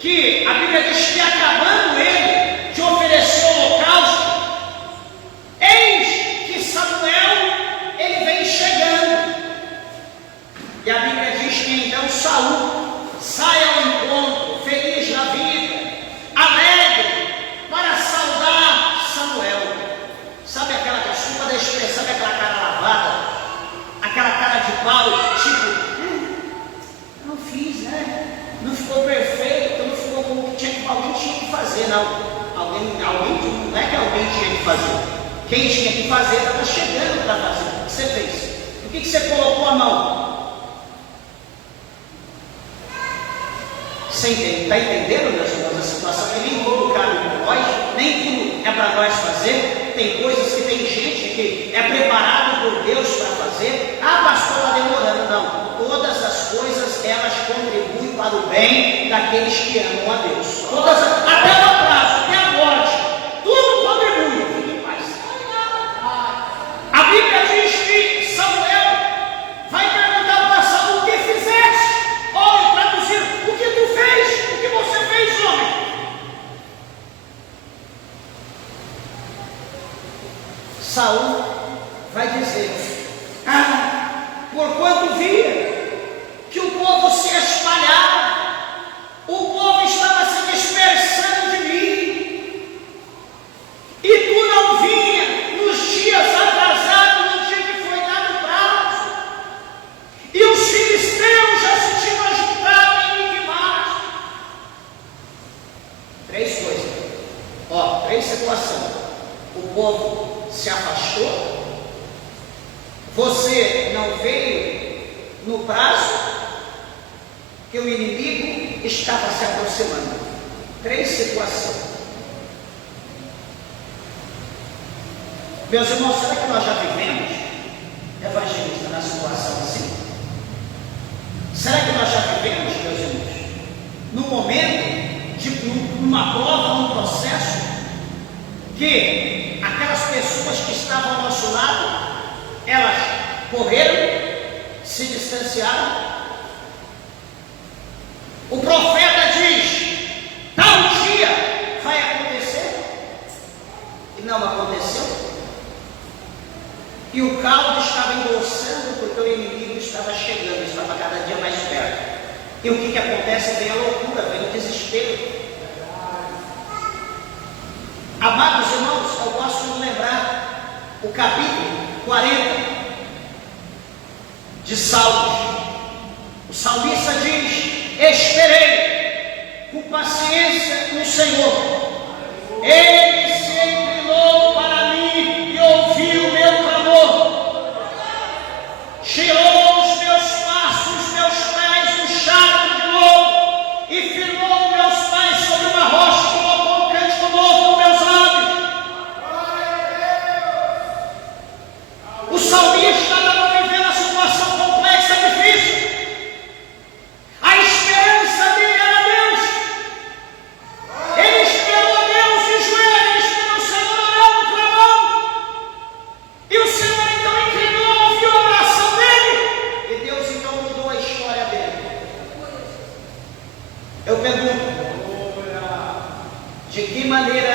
que a Bíblia diz que acabando ele de oferecer o holocausto, eis que Samuel, ele vem chegando. E a Bíblia diz que então Saul sai ao encontro, feliz na vida, alegre, para saudar Samuel. Sabe aquela, desculpa da expressão, sabe aquela cara lavada, aquela cara de pau, tipo, não fiz, né? Não ficou perfeito, não ficou como alguém tinha que fazer, não. Alguém, não é que alguém tinha que fazer. Quem tinha que fazer estava chegando para fazer. O que você fez? O que você colocou a mão? Você está entendendo, meus irmãos, a situação que nem tudo cabe para nós, nem tudo é para nós fazer. Tem coisas que tem gente que é preparado por Deus para fazer. Ah, pastor, está demorando. Não. Todas as coisas, elas contribuem para o bem daqueles que amam a Deus. Todas, até o atraso, até a morte, tudo contribui. Fique em paz. A Bíblia diz que Samuel vai perguntar para Saul: o que fizeste? Ou traduzir, o que tu fez? O que você fez, homem? Saul vai dizer: porquanto via que o povo se espalhava, o povo estava se dispersando de mim, e tu não vinha nos dias atrasados, no dia que foi dado prazo, e os filisteus já se tinham ajuntado em Migmar. Três coisas, três situações. O povo se afastou, você não veio no prazo, que o inimigo estava se aproximando. Três situações. Meus irmãos, será que nós já vivemos, evangelista, na situação assim? Será que nós já vivemos, meus irmãos, num momento, numa prova, num processo, que aquelas pessoas que estavam ao nosso lado, elas correram, se distanciaram? O profeta diz: tal dia vai acontecer, e não aconteceu. E o caldo estava engrossando, porque o inimigo estava chegando, estava cada dia mais perto. E o que acontece? Vem a loucura, vem o desespero. Amados irmãos, eu gosto de lembrar o capítulo 40 de Salmos. O salmista diz: esperei com paciência no Senhor, Ele se inclinou para mim e ouviu o meu clamor, tirou os meus passos, meus pés no charco de novo, e firmou meus pés sobre uma rocha, colocou um cântico novo nos meus lábios. O salmista estava vivendo a situação complexa, difícil. A esperança dele era Deus. Ele esperou a Deus de joelhos, esperou o Senhor orando, clamando. E o Senhor então inclinou, ouviu a oração dele. E Deus então mudou a história dele. Eu pergunto: de que maneira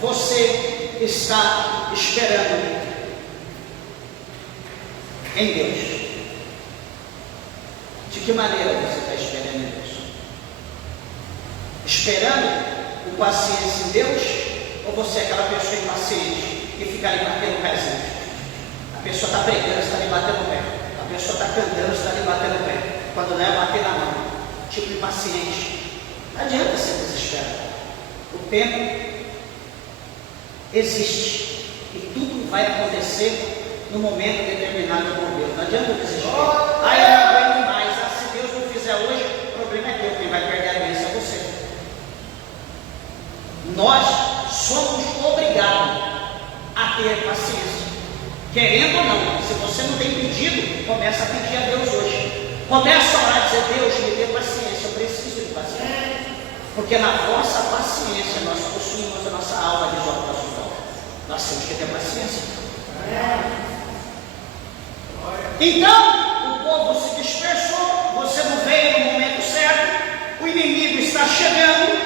você está esperando em Deus? De que maneira você está esperando em Deus? Esperando com paciência em Deus? Ou você é aquela pessoa impaciente que fica ali batendo o pezinho? A pessoa está pregando, está ali batendo o pé. A pessoa está cantando, está ali batendo o pé. Quando não é bater na mão, tipo impaciente. Não adianta ser desesperado. O tempo existe e tudo vai acontecer no momento determinado por Deus. Não adianta desistir. Eu não aguento mais. Se Deus não fizer hoje, o problema é teu. Quem vai perder a bênção é você. Nós somos obrigados a ter paciência. Querendo ou não, se você não tem pedido, começa a pedir a Deus hoje. Começa a orar e dizer: Deus, me dê paciência, eu preciso de paciência. Porque na vossa paciência nós possuímos a nossa alma, diz o apóstolo Paulo. Nós temos que ter paciência. Então, o povo se dispersou, você não veio no momento certo, o inimigo está chegando.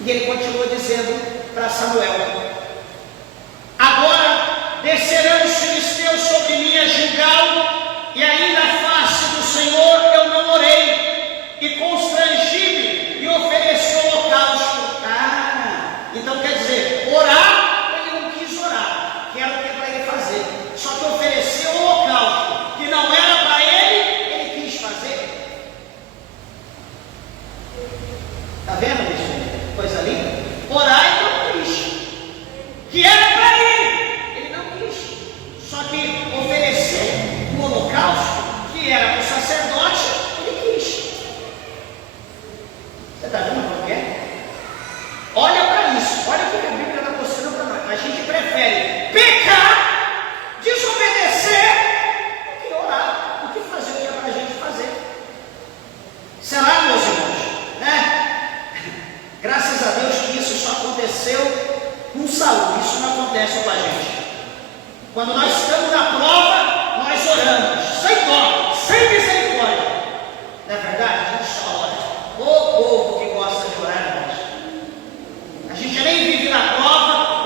E ele continua dizendo para Samuel: agora descerão os filisteus sobre mim a Gilgal, e ainda a face do Senhor eu não orei, e constrangi-me e ofereci holocausto. Então quer dizer, orar, ele não quis orar, que era o que para ele fazer. Só que oferecer o holocausto, que não era para ele, ele quis fazer. Está vendo, bicho? Coisa linda. Orar ele não quis, que era para ele não quis. Só que oferecer o holocausto, que era para o sacerdote, ele quis. Você está vendo como é? Olha para isso, olha o que a Bíblia está mostrando para nós. A gente prefere pecar, desobedecer, do que orar, do que fazer o que é para a gente fazer. Será, meus irmãos? Graças a Deus que isso só aconteceu com Saul, isso não acontece com a gente. Quando nós estamos na prova, nós oramos, sem dó, sem misericórdia. Não é verdade? A gente só ora. O povo que gosta de orar, irmãos. A gente nem vive na prova,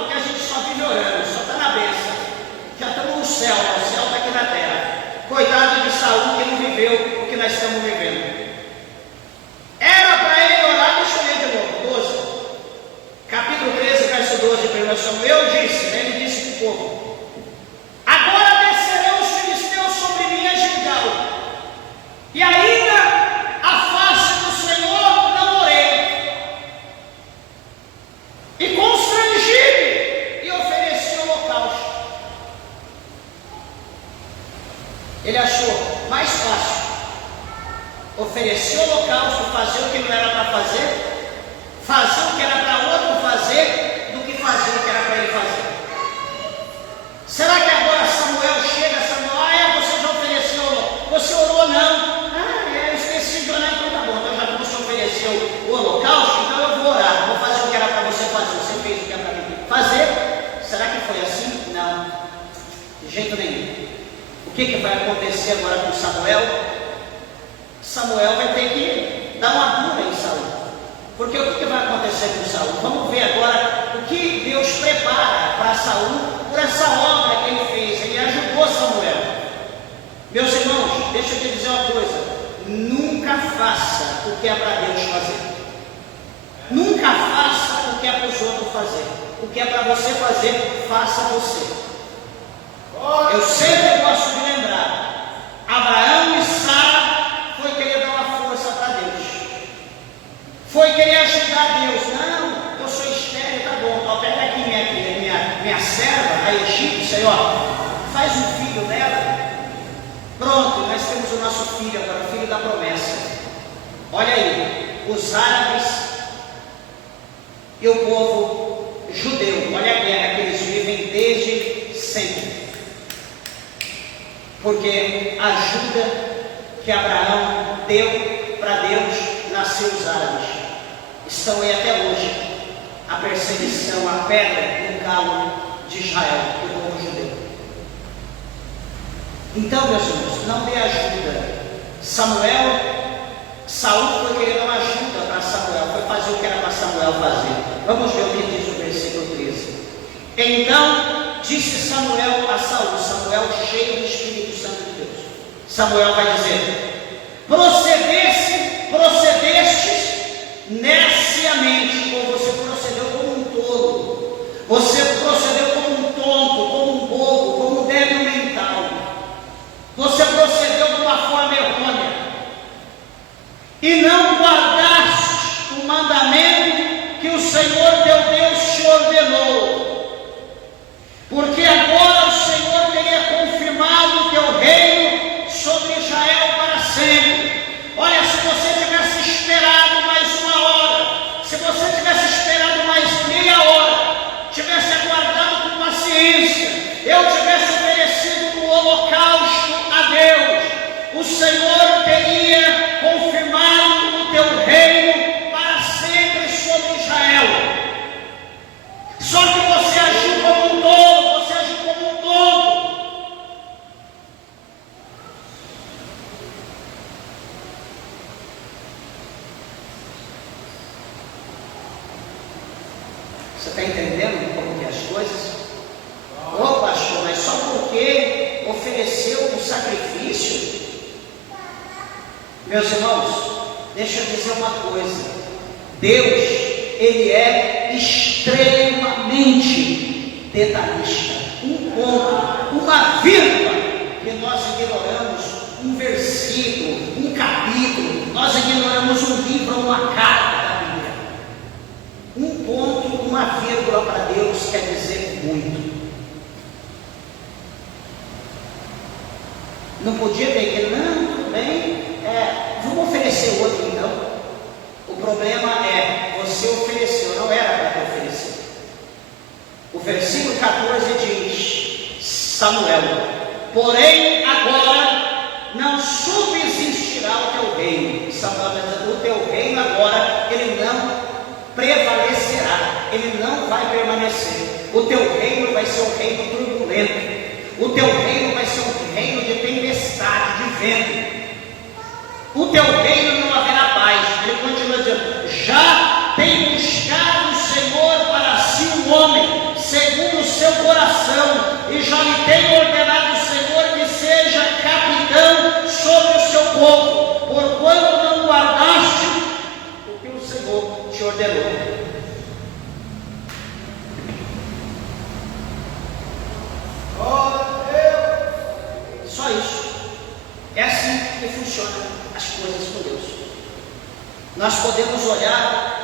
fazer o que era para outro fazer do que fazer o que era para ele fazer. Será que agora Samuel chega, Samuel, você já ofereceu, você orou não? Eu esqueci de orar, então tá bom, então já que você ofereceu o holocausto, então eu vou orar, vou fazer o que era para você fazer, você fez o que era para mim fazer. Será que foi assim? Não, de jeito nenhum. O que vai acontecer agora com Samuel? Samuel vai ter que dar uma dura em Saul. Porque o que vai acontecer com Saul? Vamos ver agora o que Deus prepara para Saul por essa obra que ele fez. Ele ajudou Samuel. Meus irmãos, deixa eu te dizer uma coisa: nunca faça o que é para Deus fazer. Nunca faça o que é para os outros fazer. O que é para você fazer, faça você. Eu sempre gosto de lembrar: Abraão e Sara foi querer dar uma força para Deus, foi querer ajudar Deus. Não, eu sou estéril, tá bom, ó, pega aqui minha serva, a egípcia, e ó, faz um filho dela. Pronto, nós temos o nosso filho agora, o filho da promessa. Olha aí, os árabes e o povo judeu, olha a guerra que eles vivem desde sempre. Porque a ajuda que Abraão deu para Deus, nasceu os árabes. Estão aí até hoje a perseguição, a pedra no calo de Israel, do povo judeu. Então, meus irmãos, não dê ajuda. Saul foi querer dar uma ajuda para Samuel, foi fazer o que era para Samuel fazer. Vamos ver o que diz o versículo 13. Então disse Samuel a Saul, Samuel cheio do Espírito Santo de Deus. Samuel vai dizer: procedestes neciamente, ou você procedeu como um tolo, você procedeu como um tonto, como um bobo, como um débil mental, você procedeu de uma forma errônea, e não guardaste o mandamento que o Senhor teu Deus te ordenou. Porque agora o Senhor teria confirmado o teu reino sobre Israel para sempre. Olha, se você tivesse esperado mais uma hora, se você tivesse esperado mais meia hora, tivesse aguardado com paciência, eu tivesse oferecido um holocausto a Deus, o Senhor teria confirmado o teu reino para sempre sobre Israel. Só que você agiu como um tolo, você agiu como um tonto. Você está entendendo como que é as coisas? Ô pastor, mas só porque ofereceu um sacrifício? Meus irmãos, deixa eu dizer uma coisa: Deus, Ele é extremamente detalhista. Um ponto, uma vírgula que nós ignoramos, um versículo, um capítulo, nós ignoramos um livro, uma carta da Bíblia. Um ponto, uma vírgula para Deus quer dizer muito. Não podia ter, não, tudo bem, vamos oferecer outro então. O problema é, você ofereceu, não era para ter oferecido. O versículo 14 diz: Samuel, porém agora não subsistirá o teu reino. Samuel está dizendo: o teu reino agora, ele não prevalecerá, ele não vai permanecer. O teu reino vai ser um reino turbulento, o teu reino vai ser um reino de tempestade, de vento. O teu reino não haverá paz. Ele continua dizendo: já tem buscado o Senhor para si um homem segundo o seu coração, e já lhe tem ordenado o Senhor que seja capitão sobre o seu povo, porquanto não guardaste o que o Senhor te ordenou. Só isso. É assim que funcionam as coisas com Deus. Nós podemos olhar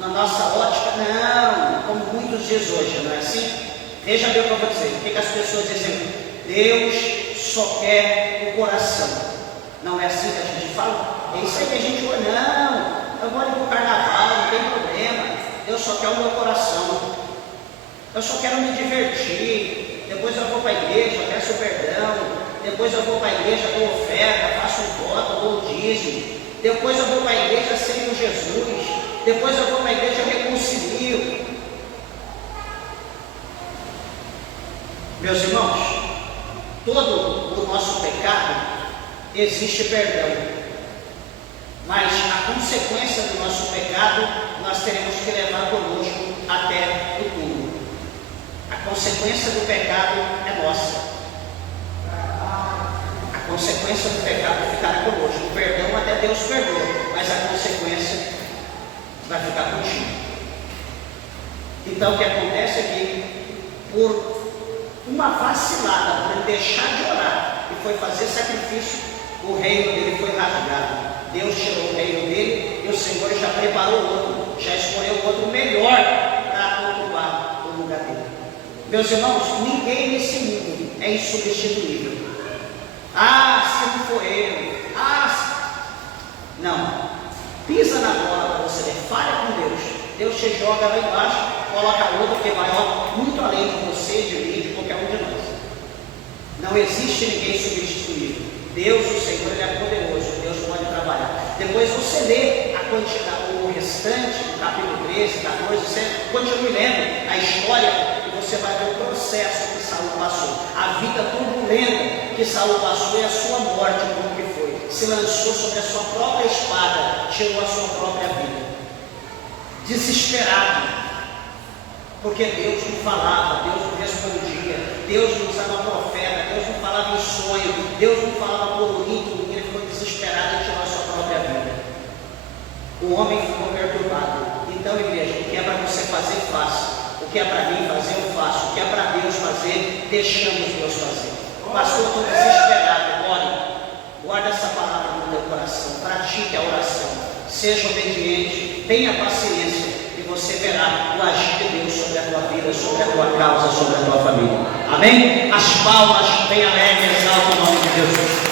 na nossa ótica, não, como muitos dias hoje, não é assim? Veja bem o que eu vou dizer. O que as pessoas dizem? Deus só quer o coração. Não é assim que a gente fala? É isso aí que a gente olha, não, eu vou ali para o carnaval, não tem problema. só quer o meu coração, eu só quero me divertir, depois eu vou para a igreja, peço perdão, depois eu vou para a igreja, dou oferta, faço um voto, dou o dízimo, depois eu vou para a igreja, servo Jesus, depois eu vou para a igreja, reconcilio. Meus irmãos, todo o nosso pecado existe perdão, mas a consequência do nosso pecado nós teremos que levar conosco até o túmulo. A consequência do pecado é nossa. A consequência do pecado ficará conosco. O perdão até Deus perdoa, mas a consequência vai ficar contigo. Então o que acontece é que, por uma vacilada, por ele deixar de orar e foi fazer sacrifício, o reino dele foi rasgado. Deus tirou o reino dele e o Senhor já preparou outro, já escolheu outro melhor para ocupar o lugar dele. Meus irmãos, ninguém nesse mundo é insubstituível. Se não for eu, não. Pisa na bola para você ver, fale com Deus. Deus te joga lá embaixo, coloca outro que vai muito além de você, de mim, de qualquer um de nós. Não existe ninguém substituível. Deus, o Senhor, Ele é poderoso, Deus pode trabalhar. Depois você lê a quantidade, o restante, do capítulo 13, 14, você continue lendo a história e você vai ver o processo que Saul passou, a vida turbulenta que Saul passou e a sua morte, como que foi. Se lançou sobre a sua própria espada, tirou a sua própria vida. Desesperado, porque Deus não falava, Deus não respondia, Deus não usava profeta, Deus não falava em sonho, Deus não falava por íntimo, ele ficou desesperado e tirou a sua própria vida. O homem ficou perturbado. Então, igreja, o que é para você fazer, faça. O que é para mim fazer, eu faço. O que é para Deus fazer, deixamos Deus fazer. Pastor, estou desesperado. Ore, guarda essa palavra no teu coração, pratique a oração, seja obediente, tenha paciência, e você verá o agir de Deus sobre a tua vida, sobre a tua causa, sobre a tua família. Amém? As palmas bem alegres, exalta o nome de Jesus.